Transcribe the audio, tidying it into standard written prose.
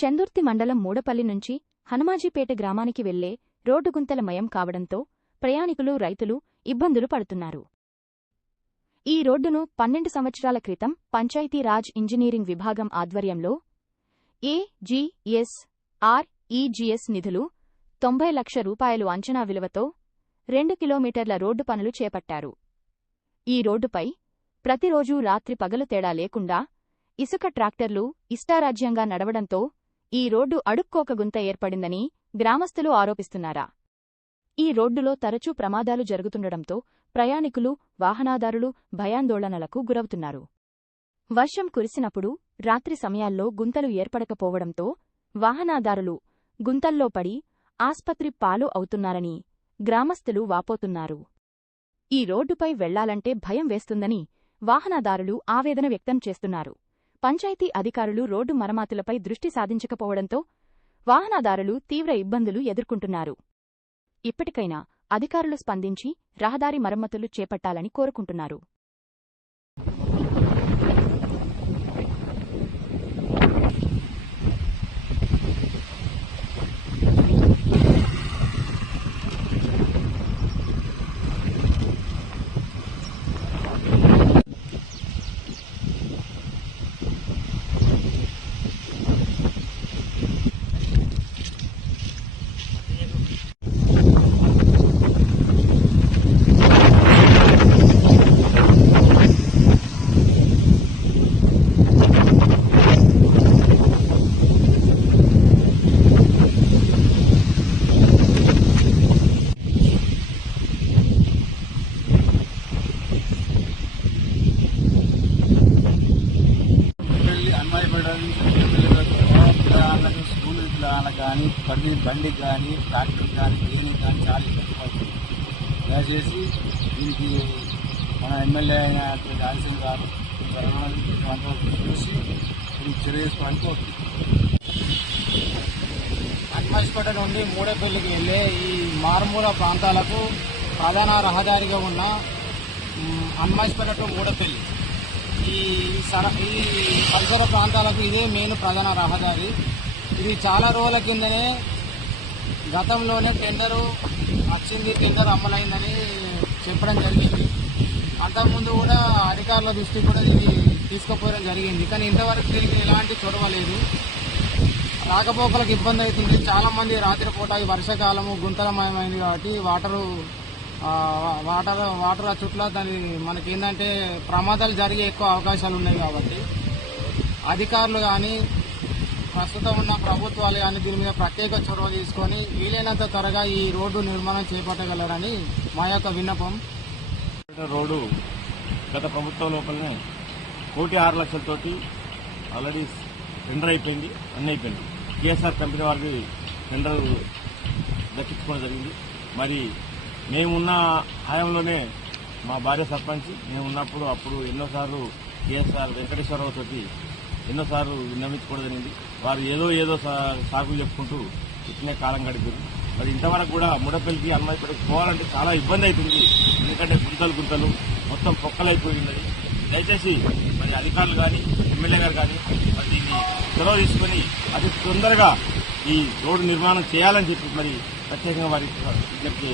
చందుర్తి మండలం మూడపల్లి నుంచి హనుమాజీపేట గ్రామానికి వెళ్లే రోడ్డు గుంతలమయం కావడంతో ప్రయాణికులు రైతులు ఇబ్బందులు పడుతున్నారు. ఈ రోడ్డును 12 సంవత్సరాల క్రితం పంచాయతీరాజ్ ఇంజనీరింగ్ విభాగం ఆధ్వర్యంలో AGS నిధులు 90 లక్షల రూపాయలు అంచనా విలువతో 2 కిలోమీటర్ల రోడ్డు పనులు చేపట్టారు. ఈ రోడ్డుపై ప్రతిరోజూ రాత్రి పగలు తేడా లేకుండా ఇసుక ట్రాక్టర్లు ఇష్టారాజ్యంగా నడవడంతో ఈ రోడ్డు అడుక్కోక గుంత ఏర్పడిందని గ్రామస్తులు ఆరోపిస్తున్నారా. ఈ రోడ్డులో తరచూ ప్రమాదాలు జరుగుతుండటంతో ప్రయాణికులు వాహనదారులు భయాందోళనలకు గురవుతున్నారు. వర్షం కురిసినప్పుడు రాత్రి సమయాల్లో గుంతలు ఏర్పడకపోవడంతో వాహనదారులు గుంతల్లో పడి ఆస్పత్రి పాలు అవుతున్నారని గ్రామస్తులు వాపోతున్నారు. ఈ రోడ్డుపై వెళ్లాలంటే భయం వేస్తుందని వాహనదారులు ఆవేదన వ్యక్తం చేస్తున్నారు. పంచాయతీ అధికారులు రోడ్డు మరమ్మతులపై దృష్టి సాధించకపోవడంతో వాహనదారులు తీవ్ర ఇబ్బందులు ఎదుర్కొంటున్నారు. ఇప్పటికైనా అధికారులు స్పందించి రహదారి మరమ్మతులు చేపట్టాలని కోరుకుంటున్నారు. పిల్లలకు స్కూల్ పిల్లలకు కానీ ప్రతి బండికి కానీ ట్రాక్టర్కి కానీ దేనికి కానీ చాలా ఇబ్బంది పడుతుంది. దయచేసి దీనికి మన ఎమ్మెల్యే అయినటువంటి ఆదిశం గారు చూసి దీనికి చర్య చేసుకోవడానికి కోరుతుంది. హనుమాజీపేట నుండి మూడపల్లికి వెళ్ళే ఈ మారుమూల ప్రాంతాలకు ప్రధాన రహదారిగా ఉన్న హనుమాజీపేట టు మూడపల్లి ఈ పరిసర ప్రాంతాలకు ఇదే మెయిన్ ప్రధాన రహదారి. ఇది చాలా రోజుల కిందనే గతంలోనే టెండరు వచ్చింది, టెండర్ అమలైందని చెప్పడం జరిగింది. అంతకుముందు కూడా అధికారుల దృష్టికి కూడా ఇది తీసుకుపోవడం జరిగింది. కానీ ఇంతవరకు దీనికి ఎలాంటి చొరవ లేదు. రాకపోకలకు ఇబ్బంది అవుతుంది. చాలామంది రాత్రిపూట ఈ వర్షాకాలము గుంతలమయమైంది కాబట్టి వాటర్ చుట్ల దాని మనకి ఏంటంటే ప్రమాదాలు జరిగే ఎక్కువ అవకాశాలు ఉన్నాయి. కాబట్టి అధికారులు కానీ ప్రస్తుతం ఉన్న ప్రభుత్వాలు కానీ దీని మీద ప్రత్యేక చొరవ తీసుకొని వీలైనంత త్వరగా ఈ రోడ్డు నిర్మాణం చేపట్టగలరని మా యొక్క విన్నపం. రోడ్డు గత ప్రభుత్వం లోపలనే 1,06,00,000 ఆల్రెడీ టెండర్ అయిపోయింది, అన్నీ అయిపోయింది. కేఎస్ఆర్ కంపెనీ వారికి టెండర్ దక్కించుకోవడం జరిగింది. మరి మేమున్న హయాంలోనే మా భార్య సర్పంచ్ మేము ఉన్నప్పుడు అప్పుడు ఎన్నోసార్లు కేఎస్ఆర్ వెంకటేశ్వరరావు తోటి ఎన్నోసార్లు విన్నవించుకోవడం జరిగింది. వారు ఏదో సాగులు చెప్పుకుంటూ ఇట్లనే కాలం గడిపారు. మరి ఇంతవరకు కూడా మూడపల్లికి హనుమాజీపేటకి పోవాలంటే చాలా ఇబ్బంది అవుతుంది. ఎందుకంటే గుంతలు మొత్తం పొక్కలైపోయినది. దయచేసి మరి అధికారులు కానీ ఎమ్మెల్యే గారు కానీ మరి దీన్ని చొరవ తీసుకొని అతి తొందరగా ఈ రోడ్డు నిర్మాణం చేయాలని చెప్పి మరి ప్రత్యేకంగా వారికి విజ్ఞప్తి